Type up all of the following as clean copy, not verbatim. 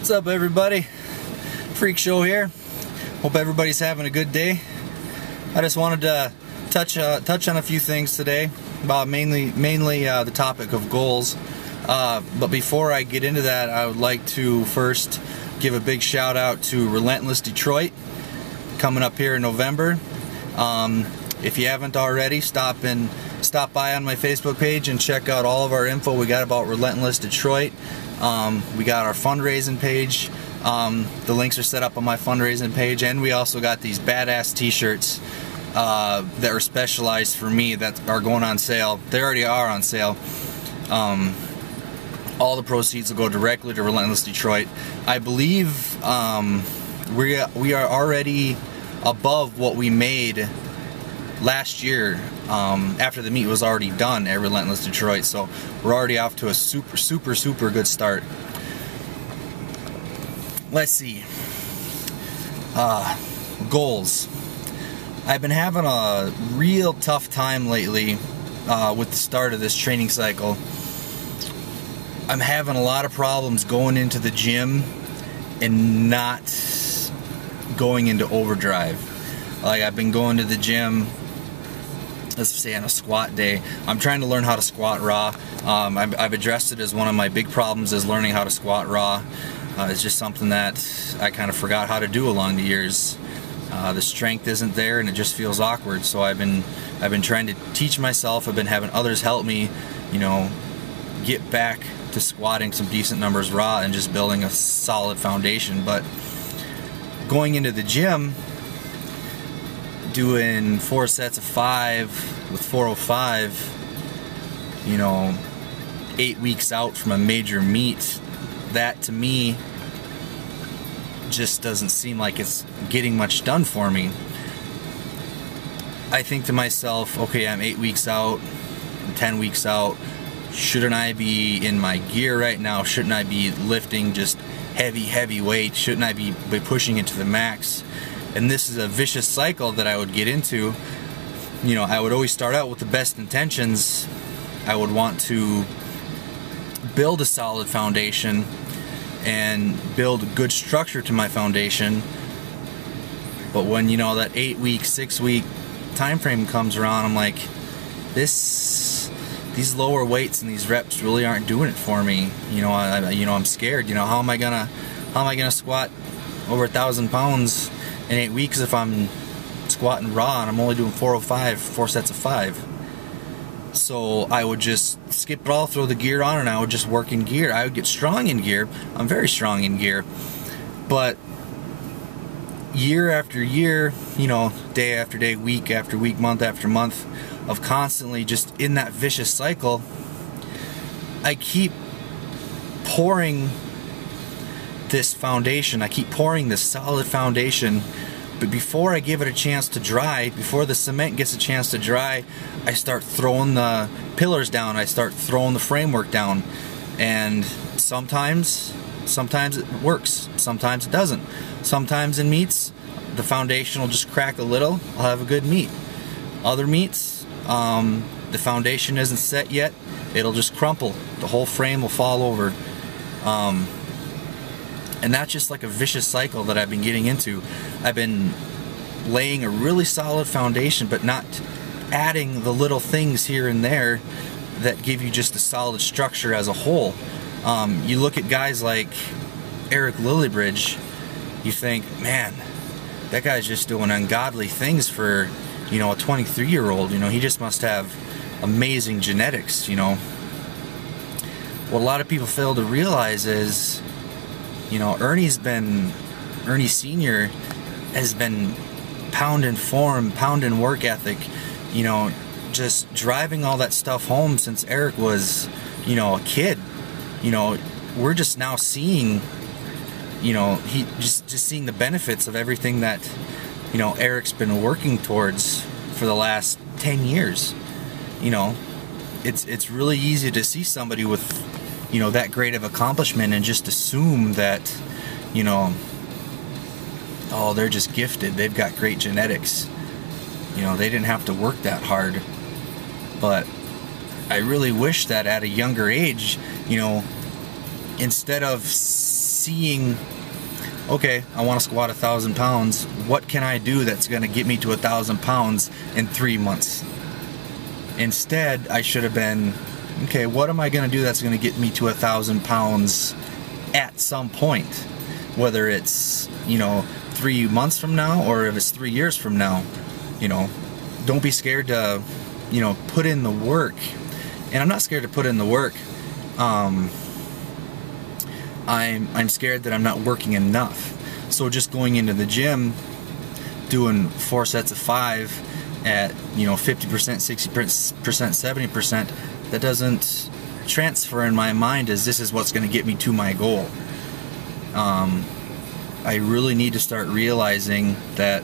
What's up, everybody? Freak Show here. Hope everybody's having a good day. I just wanted to touch on a few things today about mainly the topic of goals. But before I get into that, I would like to first give a big shout out to Relentless Detroit coming up here in November. If you haven't already, stop by on my Facebook page and check out all of our info we got about Relentless Detroit. We got our fundraising page. The links are set up on my fundraising page, and we also got these badass t-shirts that are specialized for me that are going on sale. They already are on sale. All the proceeds will go directly to Relentless Detroit. I believe we are already above what we made last year after the meet was already done at Relentless Detroit, so we're already off to a super good start. Let's see. Goals. I've been having a real tough time lately with the start of this training cycle. I'm having a lot of problems going into the gym and not going into overdrive. Like, I've been going to the gym, let's say on a squat day. I'm trying to learn how to squat raw. I've addressed it as one of my big problems, is learning how to squat raw. It's just something that I kind of forgot how to do along the years. The strength isn't there and it just feels awkward. So I've been trying to teach myself. I've been having others help me, get back to squatting some decent numbers raw and just building a solid foundation. But going into the gym, doing 4 sets of 5 with 405, 8 weeks out from a major meet, that to me just doesn't seem like it's getting much done for me. I think to myself, okay, I'm 8 weeks out, I'm 10 weeks out. Shouldn't I be in my gear right now? Shouldn't I be lifting just heavy weight? Shouldn't I be pushing it to the max? And this is a vicious cycle that I would get into. I would always start out with the best intentions. I would want to build a solid foundation and build a good structure to my foundation. But when that 8 week, 6 week time frame comes around, I'm like, these lower weights and these reps really aren't doing it for me. I'm scared. How am I gonna squat over 1,000 pounds in 8 weeks if I'm squatting raw and I'm only doing 405, 4 sets of 5? So I would just skip it all, throw the gear on, and I would just work in gear. I would get strong in gear. I'm very strong in gear. But year after year, day after day, week after week, month after month of constantly just in that vicious cycle, I keep pouring this foundation. I keep pouring this solid foundation, but before I give it a chance to dry, before the cement gets a chance to dry, I start throwing the pillars down, I start throwing the framework down. And sometimes it works, sometimes it doesn't. Sometimes in meets, the foundation will just crack a little, I'll have a good meet. Other meets, the foundation isn't set yet, it'll just crumple, the whole frame will fall over. And that's just like a vicious cycle that I've been getting into. I've been laying a really solid foundation, but not adding the little things here and there that give you just a solid structure as a whole. You look at guys like Eric Lillibridge, you think, man, that guy's just doing ungodly things for, a 23-year-old. He just must have amazing genetics. What a lot of people fail to realize is, Ernie Sr. has been pounding form, pounding work ethic, just driving all that stuff home since Eric was, a kid. We're just now seeing, he just seeing the benefits of everything that, Eric's been working towards for the last 10 years. It's really easy to see somebody with that great of accomplishment and just assume that, oh, they're just gifted, they've got great genetics, they didn't have to work that hard. But I really wish that at a younger age, instead of seeing, okay, I want to squat 1,000 pounds. What can I do that's going to get me to 1,000 pounds in 3 months? Instead, I should have been, okay, what am I going to do that's going to get me to 1,000 pounds at some point? Whether it's, 3 months from now or if it's 3 years from now, don't be scared to, put in the work. And I'm not scared to put in the work. I'm scared that I'm not working enough. So just going into the gym, doing 4 sets of 5 at 50%, 60%, 70%, that doesn't transfer in my mind as this is what's going to get me to my goal. I really need to start realizing that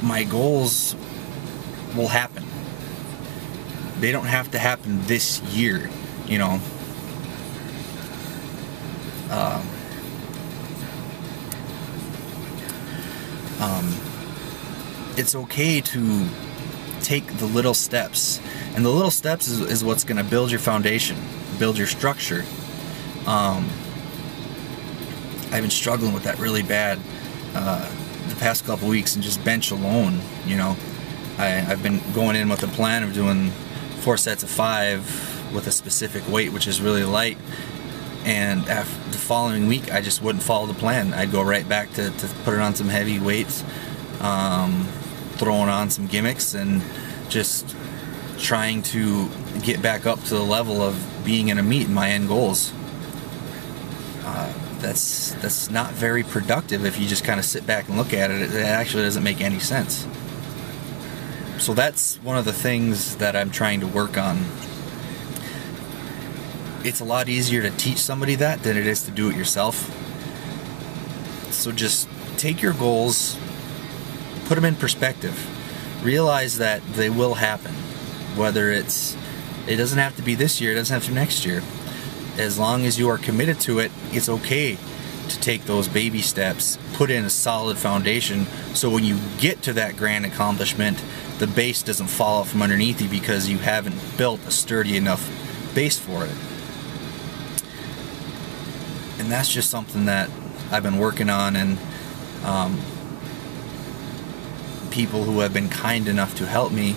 my goals will happen. They don't have to happen this year, It's okay to take the little steps, and the little steps is what's going to build your foundation, build your structure. I've been struggling with that really bad the past couple weeks, and just bench alone. I've been going in with a plan of doing 4 sets of 5 with a specific weight, which is really light. And after the following week, I just wouldn't follow the plan. I'd go right back to putting on some heavy weights, throwing on some gimmicks, and just trying to get back up to the level of being in a meet and my end goals. That's not very productive if you just kind of sit back and look at it. It actually doesn't make any sense. So that's one of the things that I'm trying to work on. It's a lot easier to teach somebody that than it is to do it yourself. So just take your goals, put them in perspective. Realize that they will happen. Whether it doesn't have to be this year, it doesn't have to be next year. As long as you are committed to it, it's okay to take those baby steps, put in a solid foundation, so when you get to that grand accomplishment, the base doesn't fall out from underneath you because you haven't built a sturdy enough base for it. And that's just something that I've been working on, and people who have been kind enough to help me,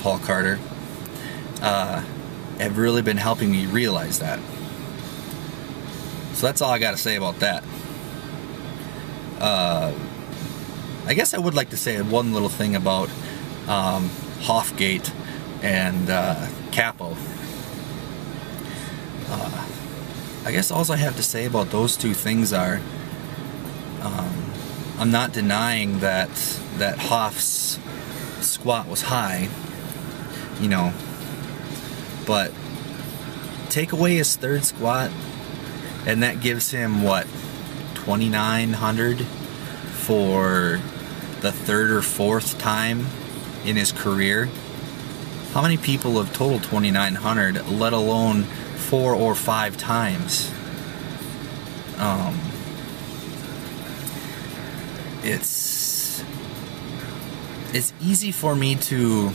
Paul Carter, have really been helping me realize that. So that's all I got to say about that. I guess I would like to say one little thing about Hoffgate and CAPO. I guess all I have to say about those two things are, I'm not denying that Hoff's squat was high, but take away his third squat, and that gives him, what, 2,900 for the third or fourth time in his career. How many people have totaled 2,900, let alone 4 or 5 times? It's easy for me to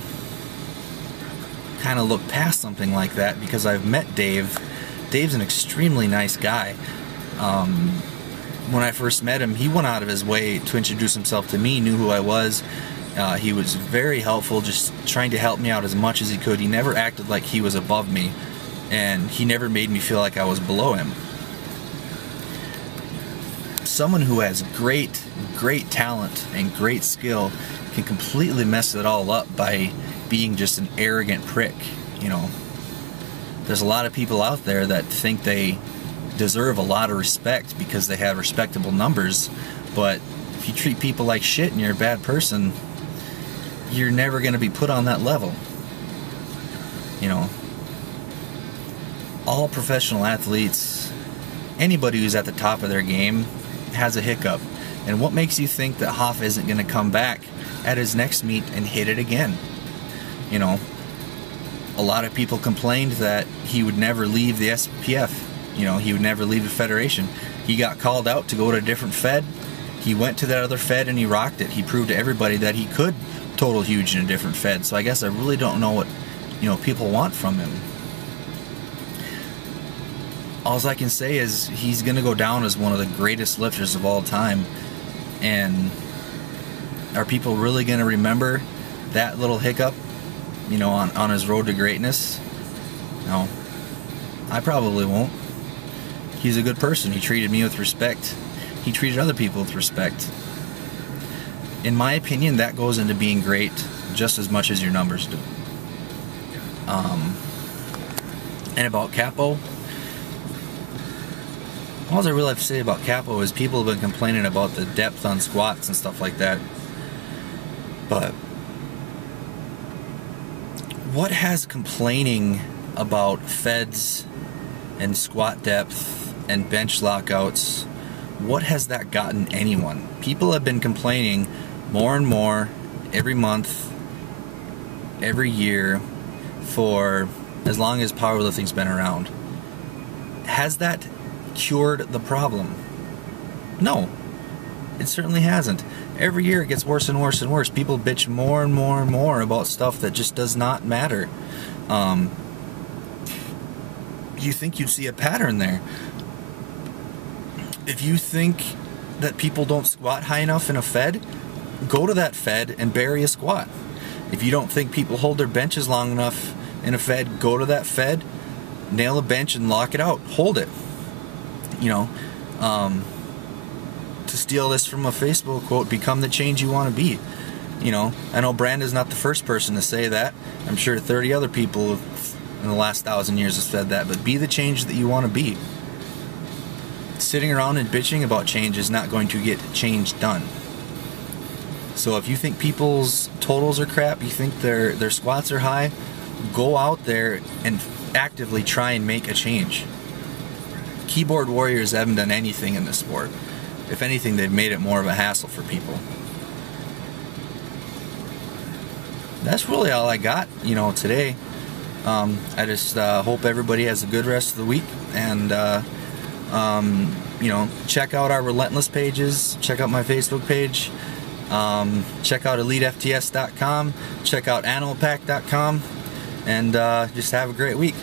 kind of look past something like that because I've met Dave. Dave's an extremely nice guy. When I first met him, he went out of his way to introduce himself to me, knew who I was. He was very helpful, just trying to help me out as much as he could. He never acted like he was above me, and he never made me feel like I was below him. Someone who has great talent and great skill can completely mess it all up by being just an arrogant prick. There's a lot of people out there that think they deserve a lot of respect because they have respectable numbers, but if you treat people like shit and you're a bad person, you're never going to be put on that level. All professional athletes, anybody who's at the top of their game, has a hiccup. And what makes you think that Hoff isn't going to come back at his next meet and hit it again? A lot of people complained that he would never leave the SPF. He would never leave the federation. He got called out to go to a different fed. He went to that other fed and he rocked it. He proved to everybody that he could total huge in a different fed. So I guess I really don't know what people want from him. all I can say is he's going to go down as one of the greatest lifters of all time. And are people really going to remember that little hiccup, you know, on his road to greatness? No, I probably won't. He's a good person. He treated me with respect. He treated other people with respect. In my opinion, that goes into being great just as much as your numbers do. And about CAPO, all I really have to say about CAPO is people have been complaining about the depth on squats and stuff like that. But what has complaining about feds and squat depth and bench lockouts, what has that gotten anyone? People have been complaining more and more every month, every year, for as long as powerlifting's been around. Has that cured the problem? No, it certainly hasn't. Every year it gets worse and worse and worse. People bitch more and more and more about stuff that just does not matter. You think you'd see a pattern there. If you think that people don't squat high enough in a fed, go to that fed and bury a squat. If you don't think people hold their benches long enough in a fed, go to that fed, nail a bench and lock it out. Hold it. You know, to steal this from a Facebook quote, become the change you want to be. You know, I know Brandon's not the first person to say that. I'm sure 30 other people in the last 1,000 years have said that, but be the change that you want to be. Sitting around and bitching about change is not going to get change done. So if you think people's totals are crap, you think their squats are high, go out there and actively try and make a change. Keyboard warriors haven't done anything in this sport. If anything, they've made it more of a hassle for people. That's really all I got, you know, today. I just hope everybody has a good rest of the week, and you know, check out our Relentless pages, check out my Facebook page, check out EliteFTS.com, check out AnimalPack.com, and just have a great week.